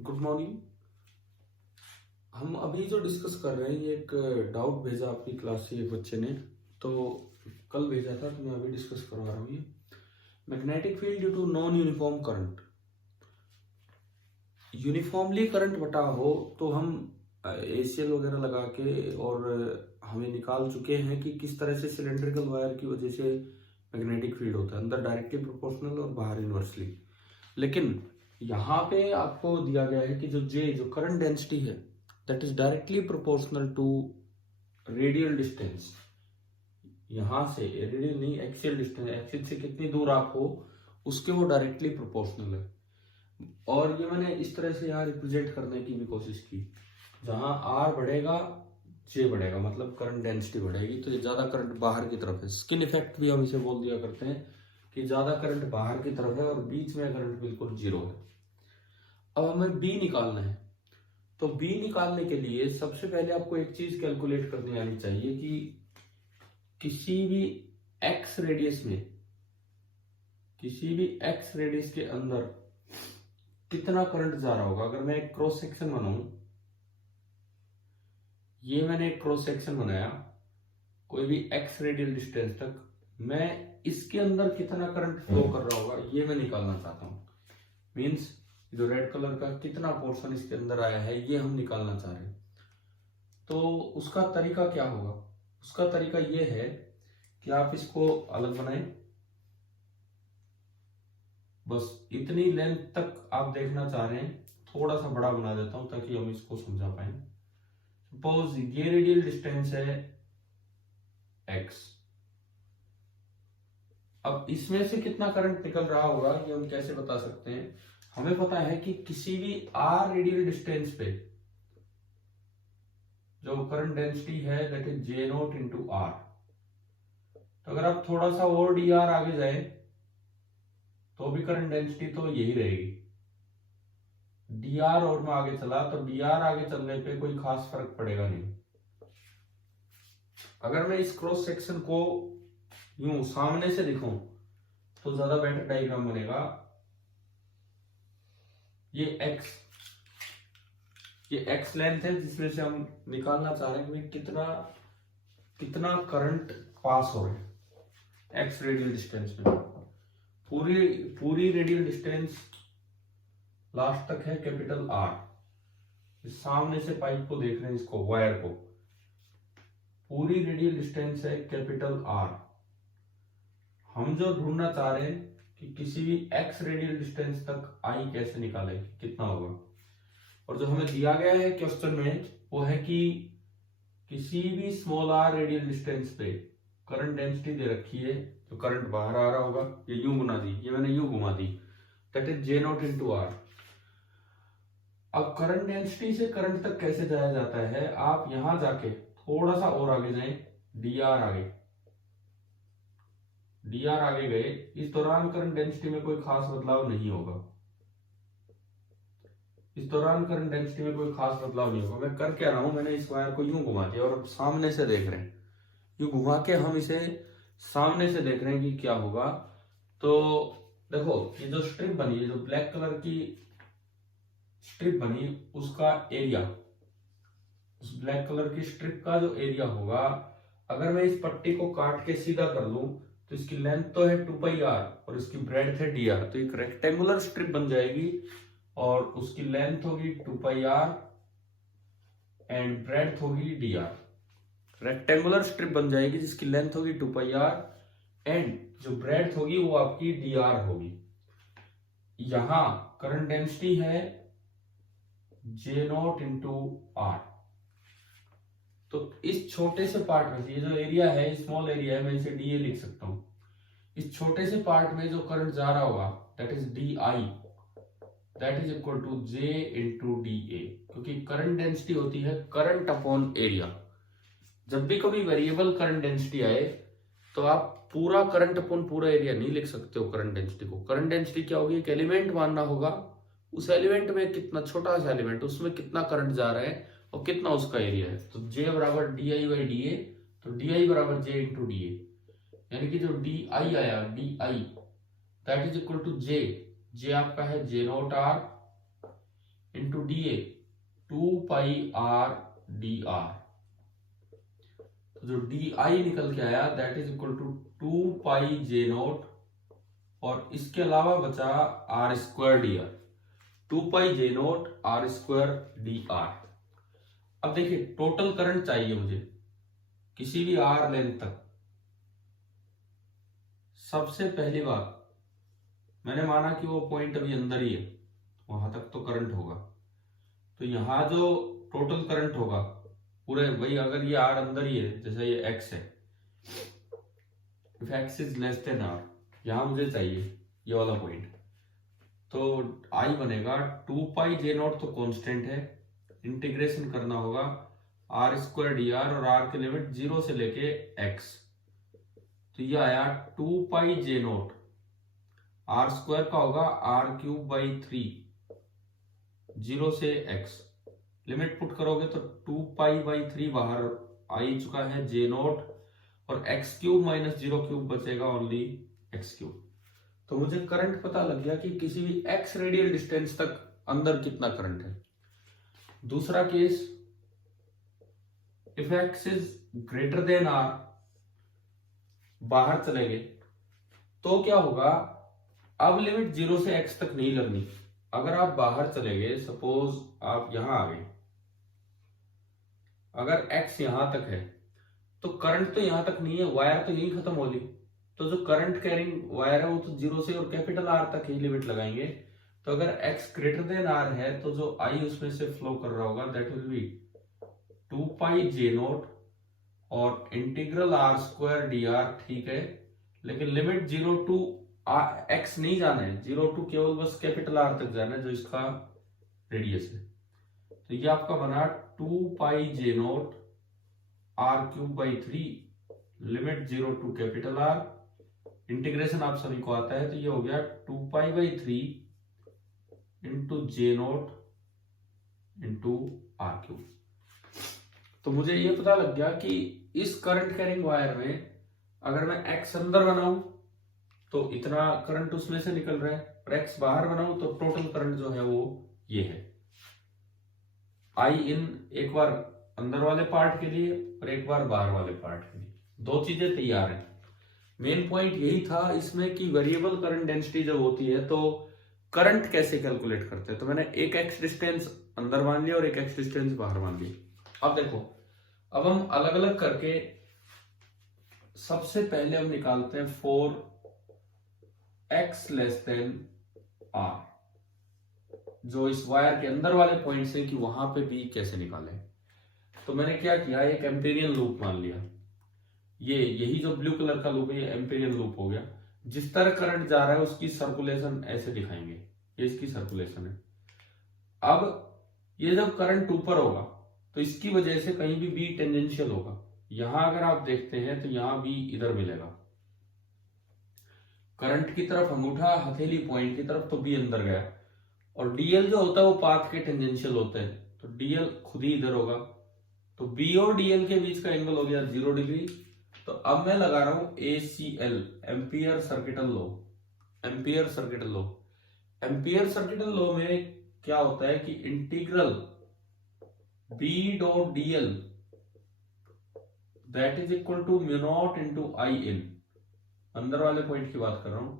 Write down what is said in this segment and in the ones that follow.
Good morning. हम अभी जो डिस्कस कर रहे हैं ये एक डाउट भेजा आपकी क्लास से एक बच्चे ने, तो कल भेजा था, तो मैं अभी डिस्कस करवा रहा हूँ। ये magnetic field due to non uniform current. Uniformly current बटा हो तो हम एसीएल वगैरह लगा के और हमें निकाल चुके हैं कि किस तरह से सिलेंड्रिकल वायर की वजह से मैग्नेटिक फील्ड होता है, अंदर डायरेक्टली प्रोपोर्शनल और बाहर इनवर्सली। लेकिन यहाँ पे आपको दिया गया है कि जो करंट डेंसिटी है that is directly proportional to radial distance. यहां से रेडियल नहीं, एक्सियल डिस्टेंस, एक्सियल से कितनी दूर आप हो उसके वो डायरेक्टली प्रोपोर्शनल है। और ये मैंने इस तरह से यहाँ रिप्रेजेंट करने की भी कोशिश की, जहां आर बढ़ेगा जे बढ़ेगा, मतलब करंट डेंसिटी बढ़ेगी, तो ये ज्यादा करंट बाहर की तरफ है। स्किन इफेक्ट भी हम इसे बोल दिया करते हैं कि ज्यादा करंट बाहर की तरफ है और बीच में करंट बिल्कुल जीरो है। अब हमें बी निकालना है, तो बी निकालने के लिए सबसे पहले आपको एक चीज कैलकुलेट करनी आनी चाहिए कि किसी भी एक्स रेडियस के अंदर कितना करंट जा रहा होगा। अगर मैं एक क्रॉस सेक्शन बनाऊं, ये मैंने एक क्रॉस सेक्शन बनाया कोई भी एक्स रेडियल डिस्टेंस तक, मैं इसके अंदर कितना करंट फ्लो कर रहा होगा ये मैं निकालना चाहता हूं। मींस जो रेड कलर का कितना पोर्शन इसके अंदर आया है ये हम निकालना चाह रहे हैं। तो उसका तरीका क्या होगा? उसका तरीका ये है कि आप इसको अलग बनाएं, बस इतनी लेंथ तक आप देखना चाह रहे हैं, थोड़ा सा बड़ा बना देता हूं ताकि हम इसको समझा पाए। सपोज ये रेडियल डिस्टेंस है x, अब इसमें से कितना करंट निकल रहा होगा ये हम कैसे बता सकते हैं? हमें पता है कि किसी भी r रेडियल डिस्टेंस पे जो करंट डेंसिटी है that is J naught into R. तो अगर आप थोड़ा सा और डी आर आगे जाए तो भी करंट डेंसिटी तो यही रहेगी। डी आर और में आगे चला तो डी आर आगे चलने पे कोई खास फर्क पड़ेगा नहीं। अगर मैं इस क्रॉस सेक्शन को यूं सामने से दिखाऊं तो ज्यादा बेटर डायग्राम बनेगा। ये एक्स लेंथ है जिसमें से हम निकालना चाह रहे हैं कि कितना करंट पास हो रहा है एक्स रेडियल डिस्टेंस में। पूरी रेडियल डिस्टेंस लास्ट तक है कैपिटल आर। सामने से पाइप को देख रहे हैं, इसको वायर को, पूरी रेडियल डिस्टेंस है कैपिटल आर। हम जो ढूंढना चाह रहे हैं कि किसी भी एक्स रेडियल डिस्टेंस तक आई कैसे निकाले, कितना होगा। और जो हमें दिया गया है क्वेश्चन में वो है कि किसी भी स्मॉल आर रेडियल डिस्टेंस पे करंट डेंसिटी दे रखी है, तो करंट बाहर आ रहा होगा, ये यूं घुमा दी, ये मैंने यूं घुमा दी, that is J naught into R. अब करंट डेंसिटी से करंट तक कैसे जाया जाता है? आप यहां जाके थोड़ा सा और आगे जाएं, डी आर आगे गए, इस दौरान करंट डेंसिटी में कोई खास बदलाव नहीं होगा। मैं कर क्या रहा हूं, मैंने इस वायर को यूं घुमा दिया और सामने से देख रहे हैं, यूं घुमा के हम इसे सामने से देख रहे हैं कि क्या होगा। तो देखो ये जो स्ट्रिप बनी है, जो ब्लैक कलर की स्ट्रिप बनी, उसका एरिया, उस ब्लैक कलर की स्ट्रिप का जो एरिया होगा, अगर मैं इस पट्टी को काट के सीधा कर लूं तो इसकी लेंथ तो है 2πr और इसकी ब्रेड्थ है dr, तो एक रेक्टेंगुलर स्ट्रिप बन जाएगी और उसकी लेंथ होगी 2πr एंड ब्रेड्थ होगी dr। रेक्टेंगुलर स्ट्रिप बन जाएगी जिसकी लेंथ होगी 2πr एंड जो ब्रेड्थ होगी वो आपकी dr होगी। यहां करंट डेंसिटी है जे नॉट इंटू आर। तो इस छोटे से पार्ट में, ये जो एरिया है स्मॉल एरिया है, मैं इसे डीए लिख सकता हूं। इस छोटे से पार्ट में जो करंट जा रहा होगा that is D I, that is equal to J into D A, क्योंकि करंट डेंसिटी होती है करंट अपॉन एरिया। जब भी कभी वेरिएबल करंट डेंसिटी आए तो आप पूरा करंट अपॉन पूरा एरिया नहीं लिख सकते हो करंट डेंसिटी को। करंट डेंसिटी क्या होगी? एक एलिमेंट मानना होगा, उस एलिमेंट में कितना छोटा सा एलिमेंट, उसमें कितना करंट जा रहा है और कितना उसका एरिया है। तो J बराबर D I by D A, तो डी आई बराबर J इंटू डी ए, यानी कि जो डी आई आया, D I that is equal to J आपका है J naught R into D A 2πr/dr। तो जो डी आई निकल के आया that is equal to 2π/J0 और इसके अलावा बचा r²dr 2π/J0 r²dr। अब देखिए टोटल करंट चाहिए मुझे किसी भी r लेंथ तक। सबसे पहली बात मैंने माना कि वो पॉइंट अभी अंदर ही है, वहां तक तो करंट होगा। तो यहां जो टोटल करंट होगा पूरे वही, अगर ये r अंदर ही है जैसे ये x है, if x is less than r, यहां मुझे चाहिए ये वाला पॉइंट, तो I बनेगा 2π/J0 तो कांस्टेंट है, इंटीग्रेशन करना होगा r²dr और r की लिमिट 0 से लेके x। तो ये आया 2π/J0, r² का होगा r³ 0 से x, लिमिट पुट करोगे तो 2π/3 बाहर आ ही चुका है J0 और x³ - 0³ बचेगा ओनली x³। तो मुझे करंट पता लग गया कि किसी भी x रेडियल डिस्टेंस तक अंदर कितना करंट है। दूसरा case, if x is greater than r, बाहर चले गए तो क्या होगा, अब लिमिट 0 से x तक नहीं लगनी। अगर आप बाहर चले गए, सपोज आप यहां आ गए, अगर x यहां तक है तो करंट तो यहां तक नहीं है, वायर तो यहीं खत्म होगी। तो जो करंट कैरिंग वायर है वो तो 0 से और कैपिटल R तक ही लिमिट लगाएंगे। तो अगर x ग्रेटर देन R है तो जो I उसमें से फ्लो कर रहा होगा दैट विल बी 2π/J0 और इंटीग्रल r²dr। ठीक है, लेकिन लिमिट 0 to x नहीं जाना है, 0 to केवल बस कैपिटल R तक जाना है जो इसका रेडियस है। तो ये आपका बना 2π/J0 r³/3 limit 0 to capital R, integration आप सभी को आता है, तो ये हो गया 2π/3 इंटू J0 इंटू r³। तो मुझे ये पता लग गया कि इस करंट कैरिंग वायर में अगर मैं x अंदर बनाऊं तो इतना करंट उसमें से निकल रहा है, और x बाहर बनाऊं तो टोटल करंट जो है वो ये है। I इन एक बार अंदर वाले पार्ट के लिए और एक बार बाहर वाले पार्ट के लिए, दो चीजें तैयार हैं। मेन पॉइंट यही था इसमें कि वेरिएबल करंट डेंसिटी जब होती है तो करंट कैसे कैलकुलेट करते हैं। तो मैंने एक x डिस्टेंस अंदर मान लिया और एक x डिस्टेंस बाहर मान लिया। अब देखो, अब हम अलग अलग करके सबसे पहले हम निकालते हैं for x less than r, जो इस वायर के अंदर वाले पॉइंट से कि वहां पे b कैसे निकालें। तो मैंने क्या किया, एक एम्पेरियन लूप मान लिया। ये यही जो ब्लू कलर का लूप है ये एम्पेरियन लूप हो गया। जिस तरह करंट जा रहा है उसकी सर्कुलेशन ऐसे दिखाएंगे, ये इसकी सर्कुलेशन है। अब ये जब करंट ऊपर होगा तो इसकी वजह से कहीं भी बी टेंजेंशियल होगा। यहां अगर आप देखते हैं तो यहां बी इधर मिलेगा, करंट की तरफ अंगूठा हथेली पॉइंट की तरफ, तो बी अंदर गया। और डीएल जो होता है वो पाथ के टेंजेंशियल होता है, तो डीएल खुद ही इधर होगा। तो बी और डीएल के बीच का एंगल हो गया 0 डिग्री। तो अब मैं लगा रहा हूं ACL, ampere circuital law. Ampere circuital law, ampere circuital law में क्या होता है कि integral B dot DL that is equal to μ0 into IN, अंदर वाले पॉइंट की बात कर रहा हूं।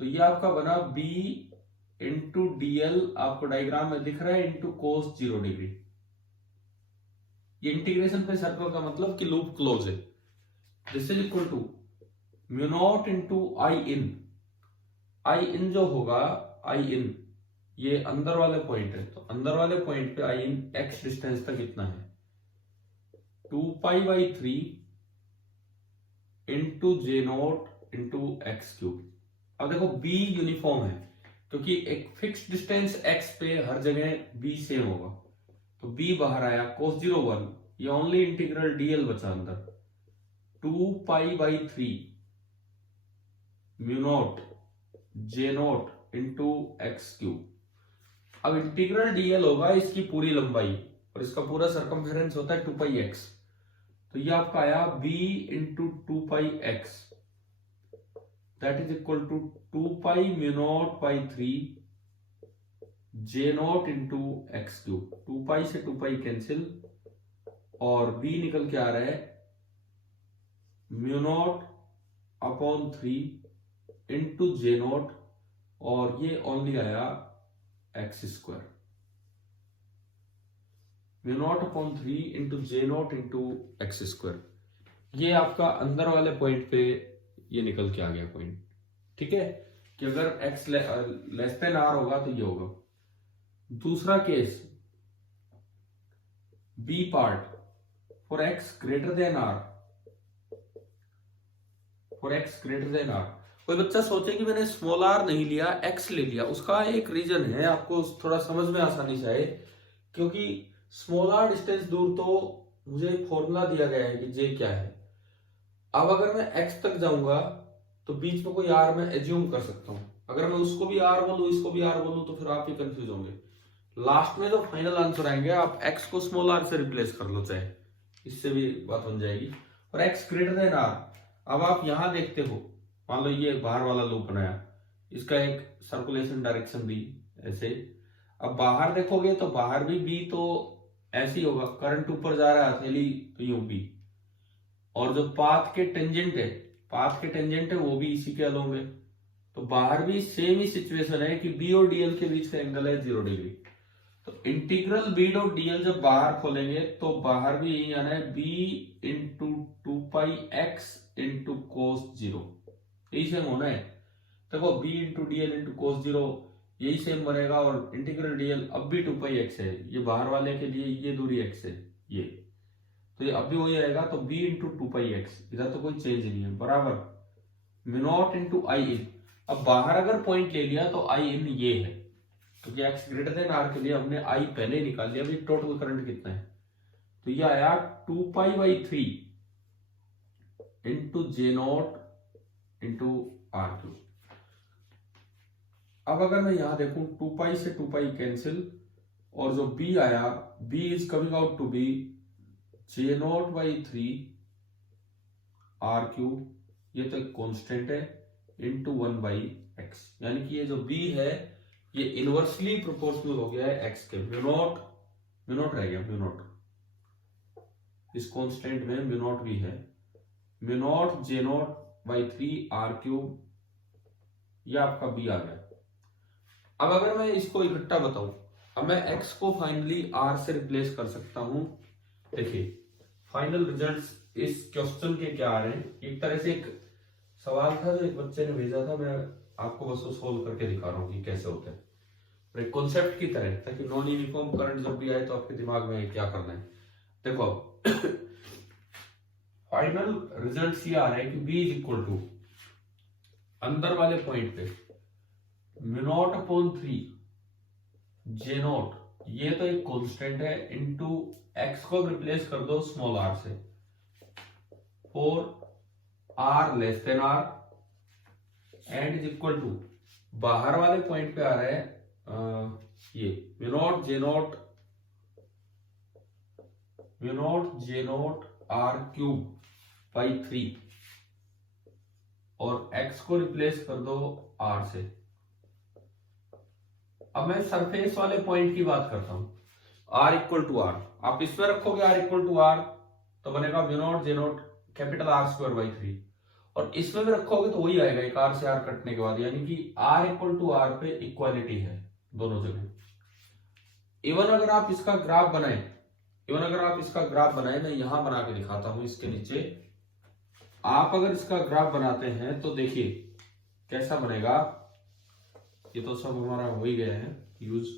तो ये आपका बना B इंटू DL, आपको डायग्राम में दिख रहा है, इंटू cos 0 डिग्री। ये इंटीग्रेशन पे सर्कल का मतलब कि लूप क्लोज है। This is equal to μ0 into IN। IN जो होगा, IN ये अंदर वाले पॉइंट है, तो अंदर वाले पॉइंट पे IN x डिस्टेंस तक कितना है, 2π/3 इंटू J0 इंटू x³। अब देखो B यूनिफॉर्म है क्योंकि एक फिक्स डिस्टेंस x पे हर जगह B सेम होगा। तो B बाहर आया, cos 0 1, ये ओनली इंटीग्रल DL बचा अंदर, 2π/3 μ0 J0 इंटू x³। अब इंटीग्रल DL होगा इसकी पूरी लंबाई और इसका पूरा सर्कमफेरेंस होता है 2πx। तो ये आपका आया B into 2πx that is equal to 2π μ0/3 J naught into X cube, 2 pi से 2 पाई कैंसिल, और बी निकल के आ रहा है mu not upon 3 into J not, और ये ओनली आया x square, mu naught upon 3 into J naught into x square. ये आपका अंदर वाले पॉइंट पे ये निकल के आ गया पॉइंट। ठीक है, कि अगर एक्स लेस देन आर होगा तो ये होगा। दूसरा case B part, for X greater than R, for X greater than R. कोई बच्चा सोचे कि मैंने स्मॉल आर नहीं लिया, एक्स ले लिया, उसका एक रीजन है, आपको थोड़ा समझ में आसानी से आए, क्योंकि स्मॉल आर डिस्टेंस दूर तो मुझे फॉर्मूला दिया गया है कि जे क्या है। अब अगर मैं एक्स तक जाऊंगा तो बीच में कोई आर मैं एज्यूम कर सकता हूं, अगर मैं उसको भी आर बोलूं इसको भी आर बोलूं तो फिर आप ही कंफ्यूज होंगे। लास्ट में जो फाइनल आंसर आएंगे आप एक्स को स्मॉल आर से रिप्लेस कर लो, चाहे इससे भी बात बन जाएगी। और एक्स ग्रेटर देन आर, अब आप यहां देखते हो, मान लो ये बाहर वाला लूप बनाया, इसका एक सर्कुलेशन डायरेक्शन दी ऐसे। अब बाहर देखोगे तो बाहर भी बी तो ऐसे ही होगा, करंट ऊपर जा रहा है हथेली तो यूं बी, और जो पाथ के टेंजेंट है, पाथ के टेंजेंट है वो भी इसी के अलोंग है, तो बाहर भी सेम ही सिचुएशन है कि बी और डीएल के बीच का एंगल है 0 डिग्री। तो इंटीग्रल बी डॉट डीएल जब बाहर खोलेंगे तो बाहर भी यही आना है, B into 2 pi X into cos 0, यही सेम होना है। देखो B into DL into cos 0 यही सेम बनेगा, और इंटीग्रल डीएल अब भी 2 पाई एक्स है, ये बाहर वाले के लिए ये दूरी एक्स है ये, तो ये अब भी वही रहेगा। तो बी इंटू 2 पाई एक्स, इधर तो कोई चेंज नहीं है, बराबर म्यू नॉट इंटू आई इन। अब बाहर अगर पॉइंट ले लिया तो आई इन ये है, क्योंकि एक्स ग्रेटर देन आर के लिए हमने आई पहले ही निकाल लिया। अभी टोटल करंट कितना है, तो ये आया 2 पाई/3 into J naught into R cube. अब अगर मैं यहां देखूं 2 पाई से 2 पाई कैंसिल, और जो b आया, b is coming out to be J naught by 3 R cube, ये तो एक कॉन्स्टेंट है, इंटू 1/x, यानी कि ये जो b है ये इनवर्सली प्रोपोर्शनल हो गया है x के। म्यू नॉट रह गया, म्यू नॉट, इस कॉन्स्टेंट में म्यू नॉट भी है, mu naught J naught by 3 R cube, ये आपका b आ गया। अब अगर मैं इसको इकट्ठा बताऊं, अब मैं x को फाइनली r से रिप्लेस कर सकता हूं। देखिए फाइनल रिजल्ट्स इस क्वेश्चन के क्या आ रहे हैं, एक तरह से एक सवाल था जो एक बच्चे ने भेजा था, मैं आपको बस वो सोल्व करके दिखा रहा हूँ कि कैसे होता है, एक कॉन्सेप्ट की तरह, ताकि नॉन यूनिफॉर्म करंट जब भी आए तो आपके दिमाग में क्या करना है। देखो फाइनल रिजल्ट ये आ रहा है कि b इज इक्वल टू अंदर वाले पॉइंट पे mu naught upon 3 J not, ये तो एक कांस्टेंट है, इनटू x को रिप्लेस कर दो स्मॉल r से, for r less than r, and is equal to बाहर वाले पॉइंट पे आ रहा है ये mu naught J naught r cube by 3, और x को रिप्लेस कर दो r से। अब मैं सरफेस वाले पॉइंट की बात करता हूं, r इक्वल टू आर, आप इसमें रखोगे r इक्वल टू आर तो बनेगा mu naught J not capital R square by 3, और इसमें भी रखोगे तो वही आएगा, एक r से r कटने के बाद, यानी कि r इक्वल टू आर पे इक्वालिटी है दोनों जगह। इवन अगर आप इसका ग्राफ बनाए, मैं यहां बना के दिखाता हूं इसके नीचे, आप अगर इसका ग्राफ बनाते हैं तो देखिए कैसा बनेगा। ये तो सब हमारा हो ही गया है यूज।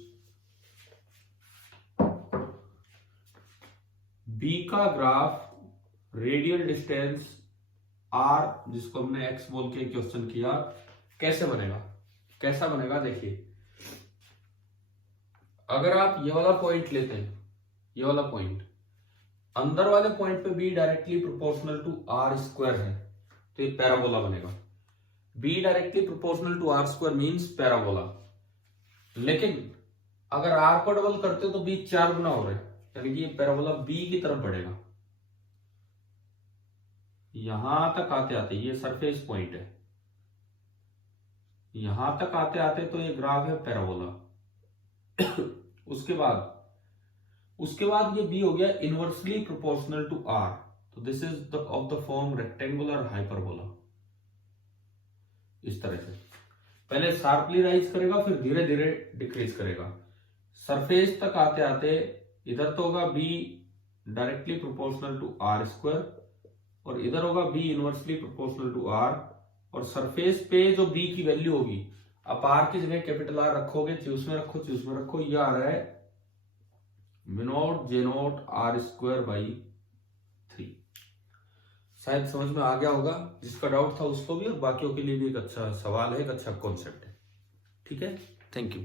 B का ग्राफ रेडियल डिस्टेंस R, जिसको हमने x बोल के क्वेश्चन किया, कैसा बनेगा देखिए। अगर आप ये वाला पॉइंट लेते हैं, ये वाला पॉइंट, अंदर वाले पॉइंट पे b directly proportional to r square है, तो ये पैराबोला बनेगा। b directly proportional to r square means parabola. लेकिन अगर r को डबल करते हो तो b 4 गुना हो रहा है, यानी कि ये पैराबोला b की तरफ बढ़ेगा। यहां तक आते आते ये सरफेस पॉइंट है, यहां तक आते आते तो ये ग्राफ है पैराबोला, उसके बाद ये बी हो गया इनवर्सली प्रोपोर्शनल टू आर, तो this is the of the form rectangular hyperbola. इस तरह से पहले शार्पली राइज करेगा, फिर धीरे धीरे डिक्रीज करेगा। सरफेस तक आते आते इधर तो होगा B directly proportional to R square, और इधर होगा B inversely proportional to R, और सरफेस पे जो बी की वैल्यू होगी, आप आर की जगह कैपिटल आर रखोगे, चूज में रखो, ये आ रहा है मिनोट जे नोट आर स्क्वायर बाई 3। शायद समझ में आ गया होगा, जिसका डाउट था उसको भी, और बाकियों के लिए भी एक अच्छा सवाल है, एक अच्छा कॉन्सेप्ट है। ठीक है, थैंक यू।